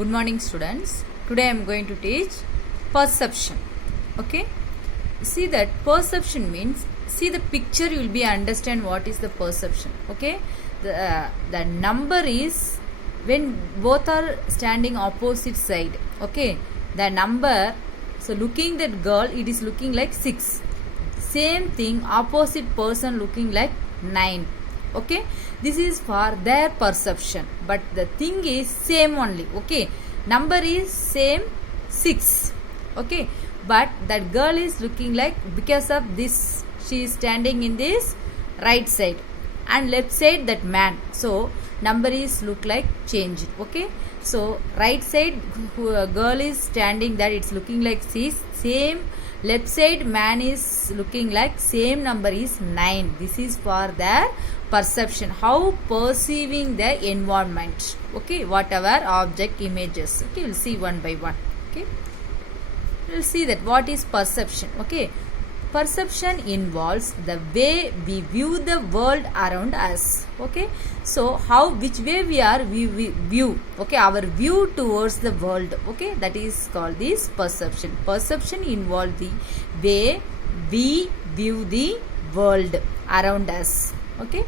Good morning, students. Today I am going to teach perception. Okay, see that perception means, see the picture, you will be understand what is the perception. Okay, the number is when both are standing opposite side. Okay, the number, so looking that girl, it is looking like 6. Same thing, opposite person looking like 9. Okay, this is for their perception, but the thing is same only. Okay, number is same 6. Okay, but that girl is looking like, because of this she is standing in this right side and left side that man, so number is look like changed. Okay, so right side girl is standing, that it's looking like 6. Same left side man is looking like same number is 9. This is for their perception, how perceiving the environment. Okay, whatever object images. Okay, we'll see one by one. Okay, we'll see that what is perception. Okay, perception involves the way we view the world around us. Okay, so how, which way we view. Okay, our view towards the world. Okay, that is called this perception. Perception involves the way we view the world around us. Okay,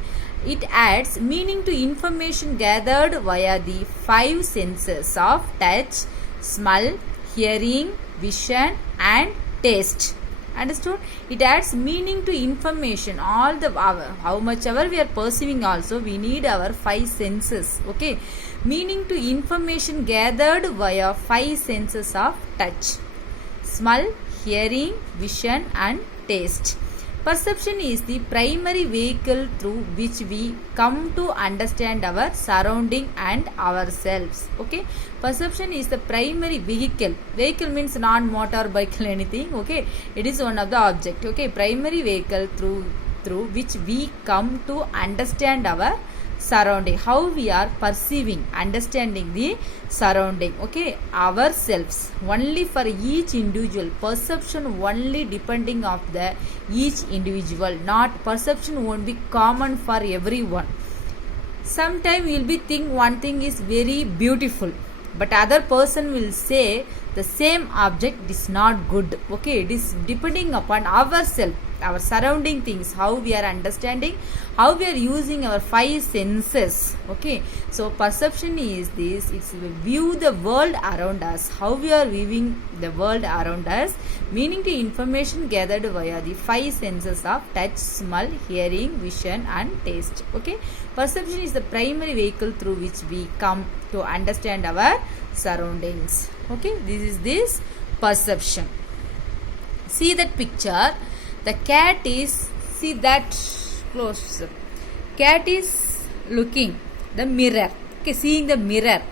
it adds meaning to information gathered via the 5 senses of touch, smell, hearing, vision and taste. Understood? It adds meaning to information. All the how much ever we are perceiving, also we need our 5 senses. Okay, meaning to information gathered via 5 senses of touch, smell, hearing, vision and taste. Perception is the primary vehicle through which we come to understand our surrounding and ourselves. Okay, perception is the primary vehicle. Vehicle means non-motorbike anything. Okay, it is one of the object. Okay, primary vehicle through which we come to understand our surrounding, how we are perceiving, understanding the surrounding. Okay, ourselves. Only for each individual, perception only depending of the each individual, not perception won't be common for everyone. Sometimes you will be think one thing is very beautiful, but other person will say the same object is not good. Okay, it is depending upon ourselves, our surrounding things, how we are understanding, how we are using our 5 senses. Okay, so perception is this, it's view the world around us, how we are viewing the world around us, meaning to information gathered via the 5 senses of touch, smell, hearing, vision and taste. Okay, perception is the primary vehicle through which we come to understand our surroundings. Okay, this is this perception. See that picture, the cat is, see that close, cat is looking the mirror. Okay, seeing the mirror,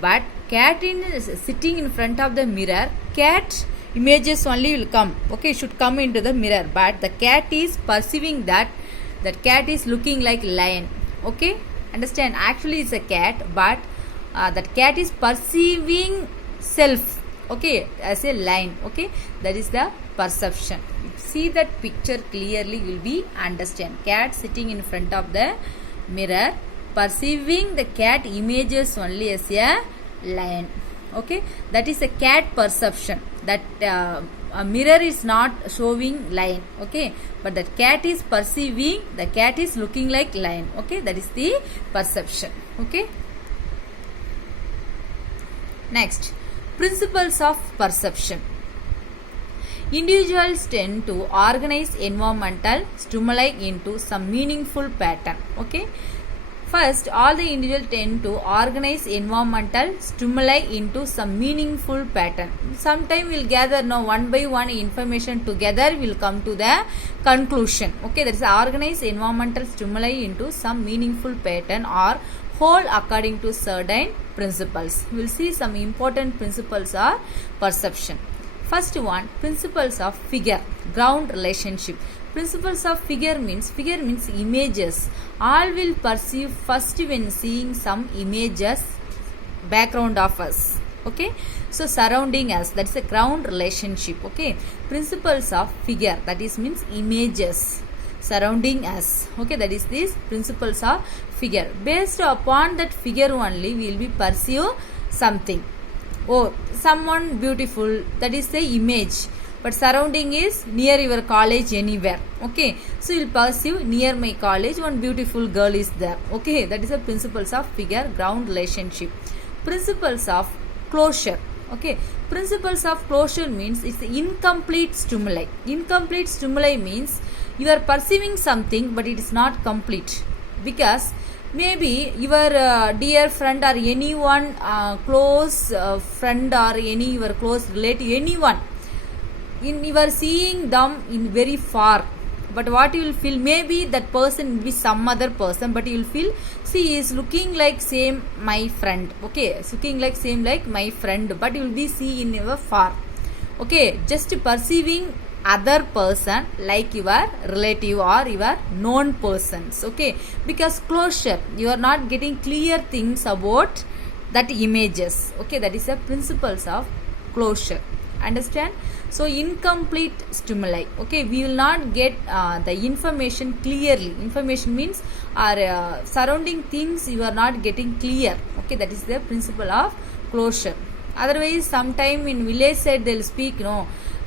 but cat is sitting in front of the mirror, cat images only will come. Okay, should come into the mirror, but the cat is perceiving that cat is looking like lion. Okay, understand, actually it's a cat, but that cat is perceiving self, okay, as a lion. Okay, that is the perception. See that picture clearly, will be understand. Cat sitting in front of the mirror, perceiving the cat images only as a lion. Okay, that is a cat perception. That a mirror is not showing lion. Okay, but the cat is perceiving, the cat is looking like lion. Okay, that is the perception. Okay, next, principles of perception. Individuals tend to organize environmental stimuli into some meaningful pattern. Okay, first, all the individuals tend to organize environmental stimuli into some meaningful pattern. Sometime we'll gather now one by one information together, will come to the conclusion. Okay, that is organize environmental stimuli into some meaningful pattern or whole according to certain principles. We'll see some important principles of perception. First one, principles of figure, ground relationship. Principles of figure means images. All will perceive first when seeing some images background of us. Okay, so surrounding us, that's a ground relationship. Okay, principles of figure, that is means images surrounding us. Okay, that is these principles of figure. Based upon that figure only we will be perceive something. Oh, someone beautiful, that is the image, but surrounding is near your college anywhere. Okay, so you'll perceive near my college one beautiful girl is there. Okay, that is the principles of figure ground relationship. Principles of closure. Okay, principles of closure means it's the incomplete stimuli. Incomplete stimuli means you are perceiving something but it is not complete, because maybe your dear friend or anyone close friend or any your close relative, anyone, you are seeing them in very far, but what you will feel, maybe that person will be some other person, but you will feel, see, he is looking like same my friend. Okay, it's looking like same like my friend, but you will be see in your far. Okay, just perceiving other person like your relative or your known persons. Okay, because closure, you are not getting clear things about that images. Okay, that is the principles of closure. Understand? So incomplete stimuli. Okay, we will not get the information clearly. Information means our surrounding things you are not getting clear. Okay, that is the principle of closure. Otherwise, sometime in village side they will speak,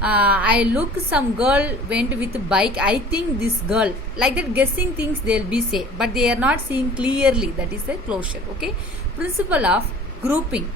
I look some girl went with bike, I think this girl, like that, guessing things they will be say, but they are not seeing clearly. That is the closure. Okay, principle of grouping.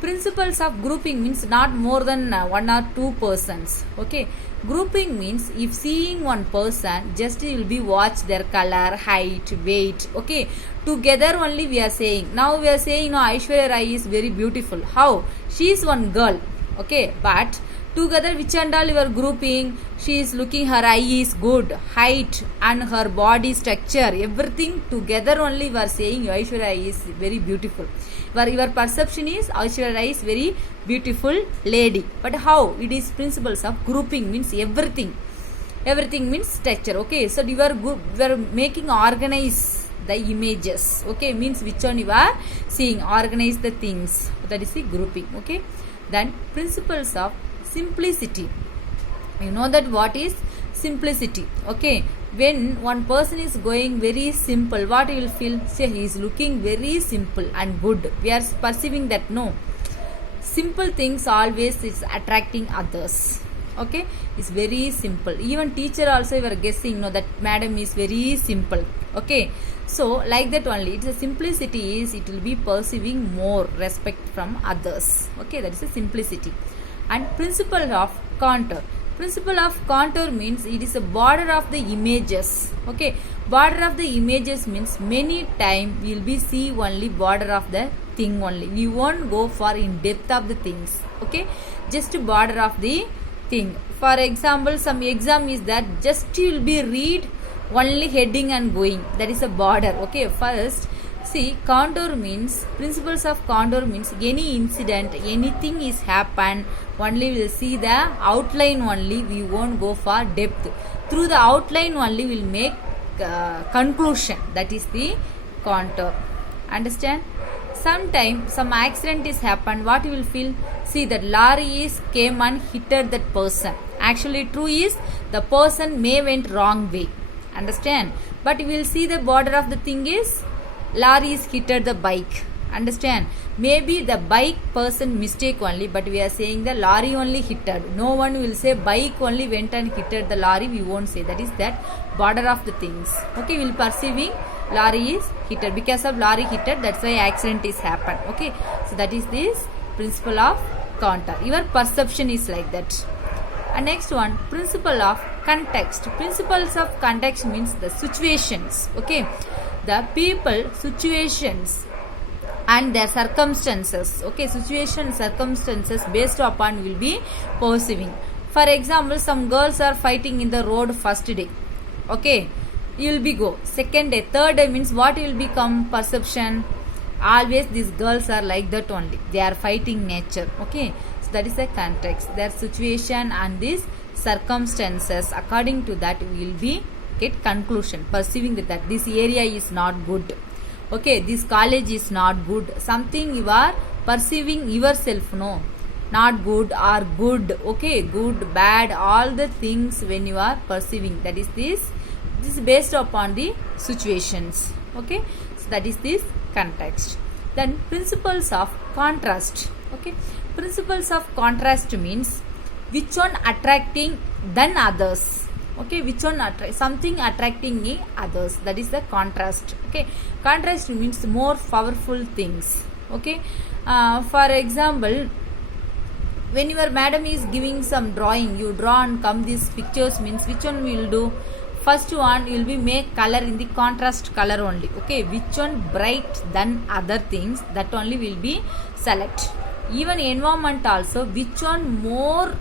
Principles of grouping means not more than one or two persons. Okay, grouping means if seeing one person, just you will be watch their color, height, weight. Okay, together only we are saying. Now we are saying, Aishwarya Rai is very beautiful. How? She is one girl. Okay, but together which and all you are grouping, she is looking, her eye is good, height and her body structure, everything together only we are saying Aishwarya Rai is very beautiful. Your perception is Aishwarya Rai is very beautiful lady. But how? It is principles of grouping means everything. Everything means structure. Okay, so you are making organize the images. Okay, means which one you are seeing, organize the things. That is the grouping. Okay, then principles of simplicity. You know that what is simplicity. Okay, when one person is going very simple, what you will feel? Say he is looking very simple and good. We are perceiving that no, simple things always is attracting others. Okay, it's very simple. Even teacher also you are guessing, that madam is very simple. Okay, so like that only, it's a simplicity is it will be perceiving more respect from others. Okay, that is a simplicity. And principle of contour. Principle of contour means it is a border of the images. Okay, border of the images means many time we will be see only border of the thing only. We won't go for in depth of the things. Okay, just border of the thing. For example, some exam is that just you will be read only heading and going. That is a border. Okay, first see, contour means, principles of contour means any incident, anything is happen, only we will see the outline only, we won't go for depth. Through the outline only we will make conclusion. That is the contour. Understand? Sometime some accident is happened, what you will feel? See, that lorry is came and hit that person. Actually true is the person may went wrong way. Understand? But you will see the border of the thing is lorry is hit the bike. Understand? Maybe the bike person mistake only, but we are saying the lorry only hit. No one will say bike only went and hit the lorry. We won't say that is that border of the things. Okay, we will perceiving lorry is hit because of lorry hit. That's why accident is happened. Okay, so that is this principle of contour. Your perception is like that. And next one, principle of context. Principles of context means the situations. Okay, the people, situations and their circumstances. Okay, situation, circumstances based upon will be perceiving. For example, some girls are fighting in the road first day. Okay, you will be go. Second day, third day means what will become perception? Always these girls are like that only. They are fighting nature. Okay, so that is the context. Their situation and these circumstances. According to that, we will be get conclusion, perceiving that this area is not good. Okay, this college is not good. Something you are perceiving yourself, no, not good or good. Okay, good, bad, all the things when you are perceiving. That is this is based upon the situations. Okay, so that is this context. Then principles of contrast. Okay, principles of contrast means which one attracting than others. Okay, which one something attracting in others, that is the contrast. Okay, contrast means more powerful things. Okay, for example, when your madam is giving some drawing, you draw and come these pictures, means which one will do? First one will be make color in the contrast color only. Okay, which one bright than other things, that only will be select. Even environment also, which one more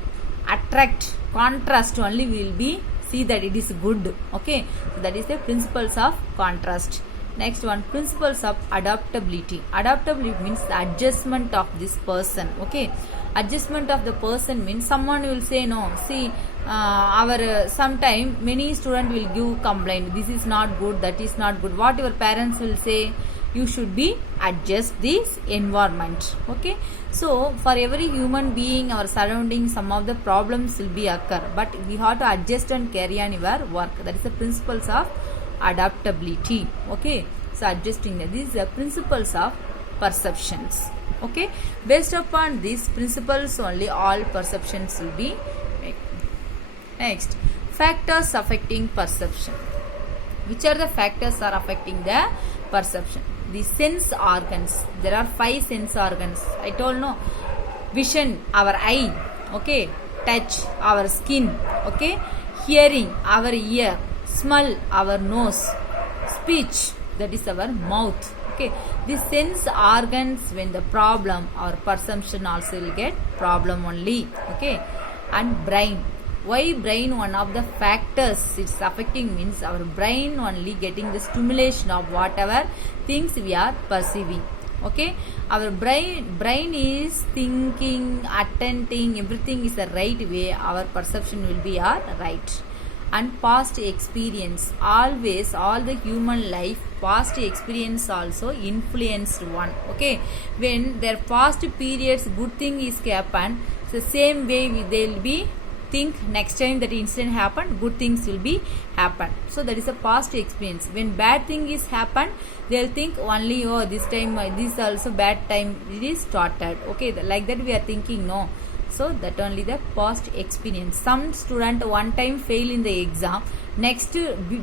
attract, contrast only will be see that it is good. Okay, so that is the principles of contrast. Next one, principles of adaptability. Adaptability means the adjustment of this person. Okay, adjustment of the person means someone will say no, see our sometime many student will give complaint, this is not good, that is not good. What your parents will say, you should be adjust this environment. Okay, so for every human being, our surroundings, some of the problems will be occur, but we have to adjust and carry on your work. That is the principles of adaptability. Okay, so adjusting that, these are principles of perceptions. Okay, based upon these principles only all perceptions will be made. Next, factors affecting perception. Which are the factors are affecting the perception? The sense organs. There are 5 sense organs. I told no. Vision, our eye. Okay. Touch, our skin. Okay. Hearing, our ear. Smell, our nose. Speech, that is our mouth. Okay, the sense organs, when the problem, our perception also will get problem only. Okay, and brain. Why brain? One of the factors it's affecting means our brain only getting the stimulation of whatever things we are perceiving. Okay, our brain is thinking, attending, everything is the right way. Our perception will be our right. And past experience, always all the human life past experience also influenced one. Okay, when their past periods good thing is happen, the same way they will be think next time that incident happen, good things will be happen. So that is a past experience. When bad thing is happen, they'll think only, oh, this time this also bad time it is started. Okay, like that we are thinking, no. So that only the past experience. Some student one time fail in the exam, next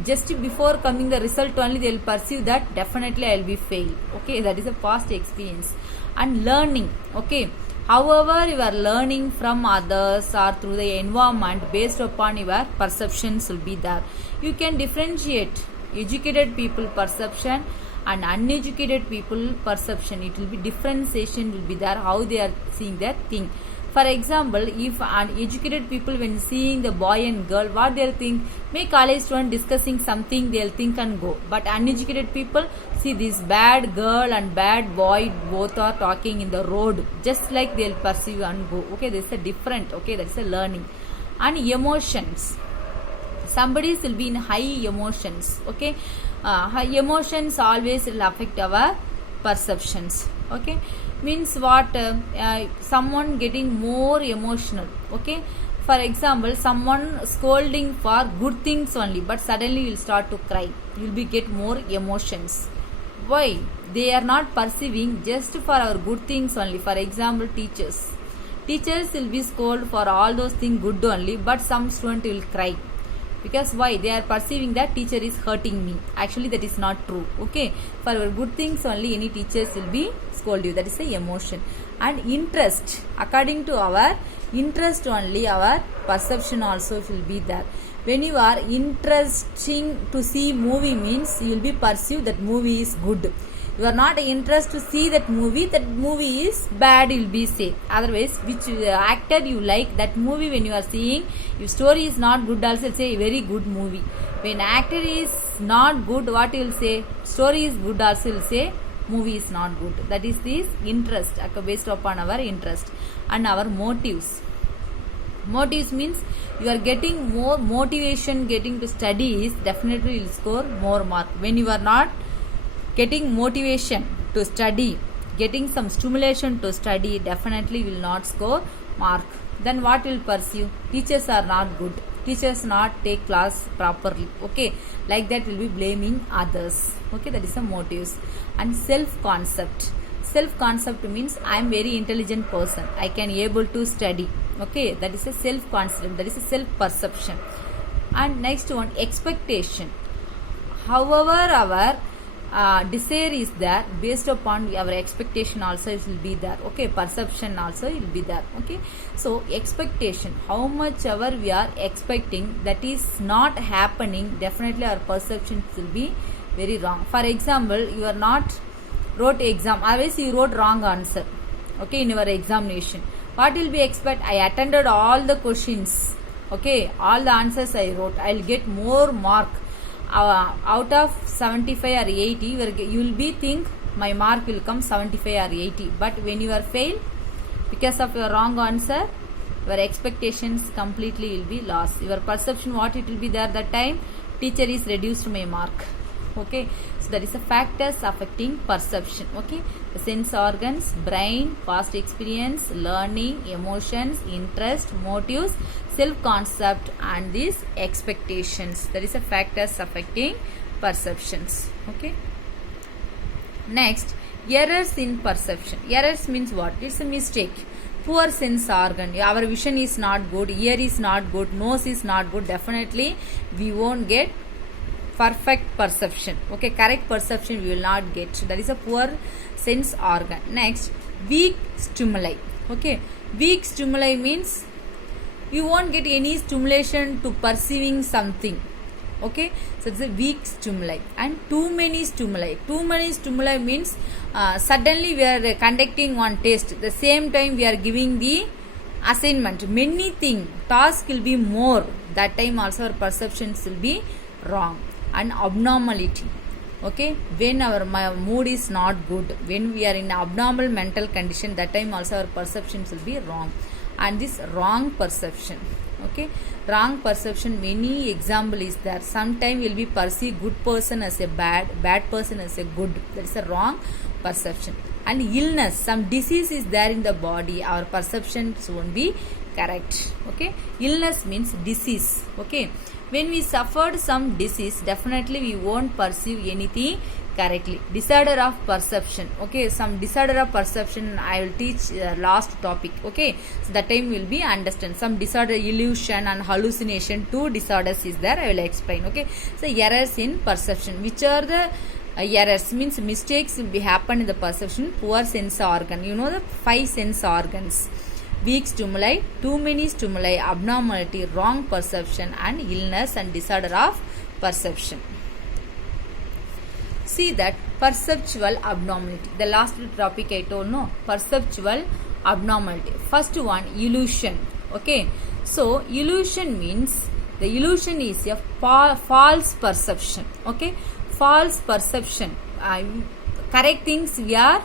just before coming the result only they will perceive that definitely I will be fail. Okay, that is a past experience. And learning. Okay, however you are learning from others or through the environment, based upon your perceptions will be there. You can differentiate educated people perception and uneducated people perception. It will be differentiation will be there, how they are seeing that thing. For example, if uneducated people when seeing the boy and girl, what they'll think, may college student discussing something, they'll think and go. But uneducated people see this bad girl and bad boy both are talking in the road, just like they'll perceive and go. Okay, this is a different. Okay, that's a learning. And emotions. Somebody will be in high emotions. Okay, high emotions always will affect our perceptions. Okay, means what? Someone getting more emotional. Okay, for example, someone scolding for good things only, but suddenly you will start to cry. You will be get more emotions. Why? They are not perceiving just for our good things only. For example, teachers will be scolded for all those things good only, but some student will cry. Because why? They are perceiving that teacher is hurting me. Actually, that is not true. Okay, for our good things only, any teachers will be scold you. That is the emotion. And interest, according to our interest only, our perception also will be there. When you are interesting to see movie means you will be perceive that movie is good. You are not interested to see that movie is bad, you will be say. Otherwise, which actor you like, that movie when you are seeing, if story is not good also say very good movie. When actor is not good, what you will say? Story is good also will say movie is not good. That is this interest, based upon our interest. And our motives. Motives means you are getting more motivation getting to studies, definitely you will score more mark. When you are not getting motivation to study, getting some stimulation to study, definitely will not score mark. Then what will pursue? Teachers are not good. Teachers not take class properly. Okay, like that will be blaming others. Okay, that is the motives. And self-concept. Self concept means I am very intelligent person, I can able to study. Okay, that is a self concept, that is a self perception. And next one, expectation. However our desire is there, based upon our expectation also it will be there. Okay, perception also it will be there. Okay, so expectation, how much ever we are expecting that is not happening, definitely our perceptions will be very wrong. For example, you are not wrote exam, always you wrote wrong answer. Okay, in your examination, what will be expect? I attended all the questions. Okay, all the answers I wrote, I'll get more mark. Out of 75 or 80, you will be think my mark will come 75 or 80. But when you are fail because of your wrong answer, your expectations completely will be lost. Your perception, what it will be there that time, teacher is reduced my mark. Okay, so that is the factors affecting perception. Okay, the sense organs, brain, past experience, learning, emotions, interest, motives, self concept, and these expectations, that is the factors affecting perceptions. Okay, next, errors in perception. Errors means what? It's a mistake. Poor sense organ, our vision is not good, ear is not good, nose is not good, definitely we won't get perfect perception. Okay, correct perception we will not get. So that is a poor sense organ. Next, weak stimuli. Okay, weak stimuli means you won't get any stimulation to perceiving something. Okay, so it's a weak stimuli. And too many stimuli. Too many stimuli means suddenly we are conducting one test, the same time we are giving the assignment, many things, task will be more, that time also our perceptions will be wrong. And abnormality. Okay, when our mood is not good, when we are in abnormal mental condition, that time also our perceptions will be wrong. And this wrong perception. Okay, wrong perception, many example is there. Sometime will be perceive good person as a bad person as a good, that is a wrong perception. And illness, some disease is there in the body, our perceptions won't be correct. Okay, illness means disease. Okay, when we suffered some disease, definitely we won't perceive anything correctly. Disorder of perception. Okay, some disorder of perception I will teach last topic. Okay, so that time will be understand. Some disorder, illusion and hallucination, two disorders is there, I will explain. Okay, so errors in perception. Which are the errors? Means mistakes will be happen in the perception. Poor sense organ. You know the 5 sense organs. Weak stimuli, too many stimuli, abnormality, wrong perception, and illness and disorder of perception. See that perceptual abnormality. The last topic I told, no, perceptual abnormality. First one, illusion. Okay, so illusion means the illusion is a false perception. Okay, false perception. Correct things we are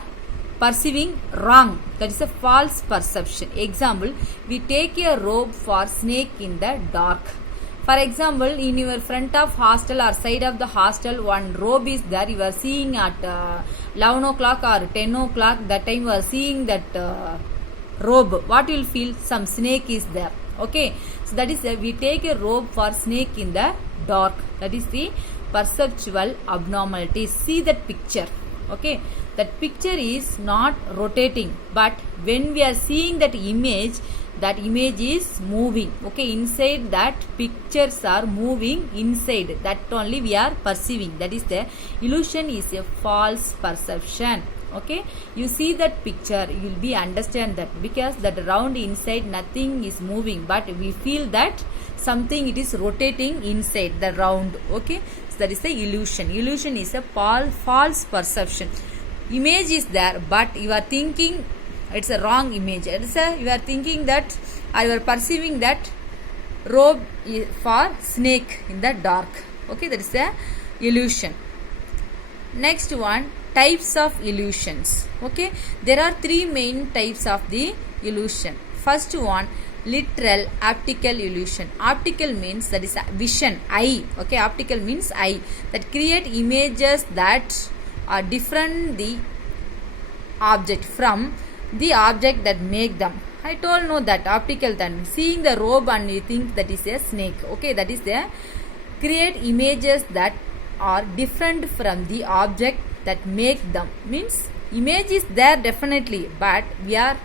perceiving wrong, that is a false perception. Example, we take a rope for snake in the dark. For example, in your front of hostel or side of the hostel, one rope is there, you are seeing at 11 o'clock or 10 o'clock, that time you are seeing that rope, what you will feel? Some snake is there. Okay, so that is we take a rope for snake in the dark, that is the perceptual abnormality. See that picture. Okay, that picture is not rotating, but when we are seeing that image is moving. Okay, inside that pictures are moving inside, that only we are perceiving, that is the illusion is a false perception. Okay, you see that picture, you will be understand that because that round inside nothing is moving, but we feel that something it is rotating inside the round. Okay, so that is the illusion. Illusion is a false perception. Image is there, but you are thinking it's a wrong image. You are thinking that, or you are perceiving that robe for snake in the dark. Okay, that is the illusion. Next one, types of illusions. Okay, there are 3 main types of the illusion. First one, literal optical illusion. Optical means that is vision, eye. Okay, optical means eye, that create images that are different the object from the object that make them. I told no that optical, then seeing the robe and you think that is a snake. Okay, that is the create images that are different from the object that make them, means Image is there definitely, but we are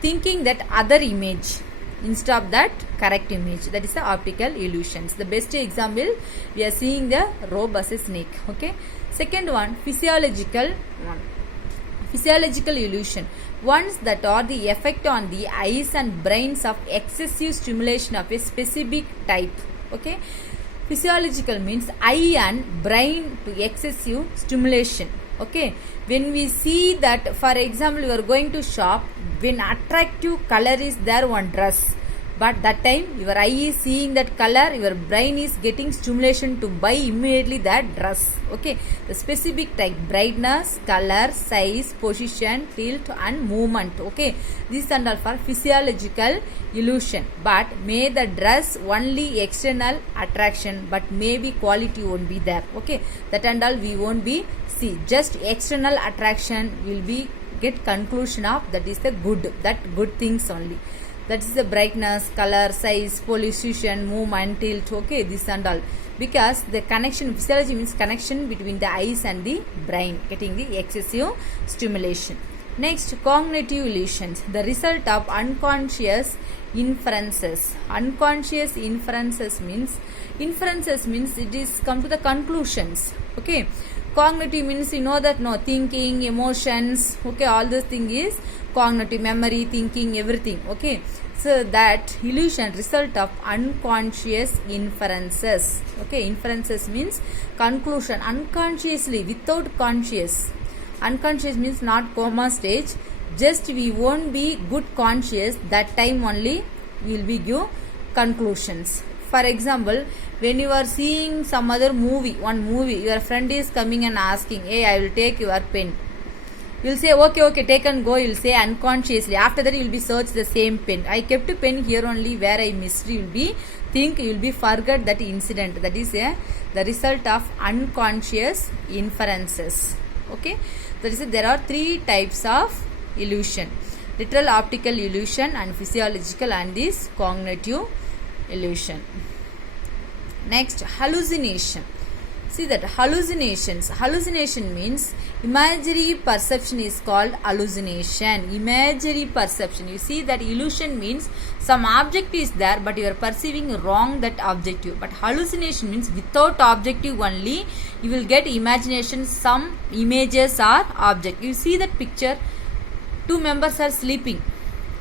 thinking that other image instead of that correct image. That is the optical illusions. The best example, we are seeing the robe as a snake. Okay. Second one, physiological one. Physiological illusion, ones that are the effect on the eyes and brains of excessive stimulation of a specific type. Okay. Physiological means eye and brain to excessive stimulation. Okay. When we see that, for example, you are going to shop, when attractive color is there on dress, but that time your eye is seeing that color, your brain is getting stimulation to buy immediately that dress. Okay. The specific type, brightness, color, size, position, tilt and movement. Okay. These are all for physiological illusion. But may the dress only external attraction, but maybe quality won't be there. Okay. That and all we won't be see. Just external attraction will be get conclusion of that is the good, that good things only. That is the brightness, color, size, position, movement, tilt. Okay, this and all. Because the connection, physiology means connection between the eyes and the brain, getting the excessive stimulation. Next, cognitive illusions, the result of unconscious inferences. Unconscious inferences means it is come to the conclusions. Okay. Cognitive means you know that no thinking, emotions. Okay, all this thing is cognitive, memory, thinking, everything. Okay, so that illusion result of unconscious inferences. Okay, inferences means conclusion unconsciously without conscious. Unconscious means not coma stage. Just we won't be good conscious. That time only we will be give conclusions. For example, when you are seeing some other movie, one movie, your friend is coming and asking, hey, I will take your pen. You will say, okay, take and go. You will say unconsciously. After that, you will be search the same pen. I kept a pen here only where I missed. You will be think, you will be forget that incident. That is the result of unconscious inferences. Okay. That is there are three types of illusion: literal optical illusion and physiological and this cognitive illusion. Next, hallucination. See that hallucination means imaginary perception is called hallucination. Imaginary perception, you see that illusion means some object is there but you are perceiving wrong that objective. But hallucination means without objective only you will get imagination, some images are object. You see that picture, two members are sleeping.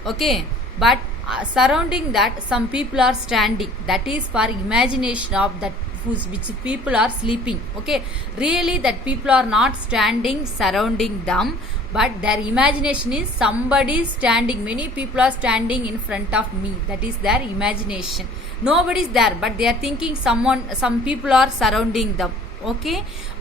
Okay, but surrounding that some people are standing. That is for imagination of that which people are sleeping. Okay, really that people are not standing surrounding them, but their imagination is somebody standing. Many people are standing in front of me. That is their imagination. Nobody is there, but they are thinking some people are surrounding them. Okay, but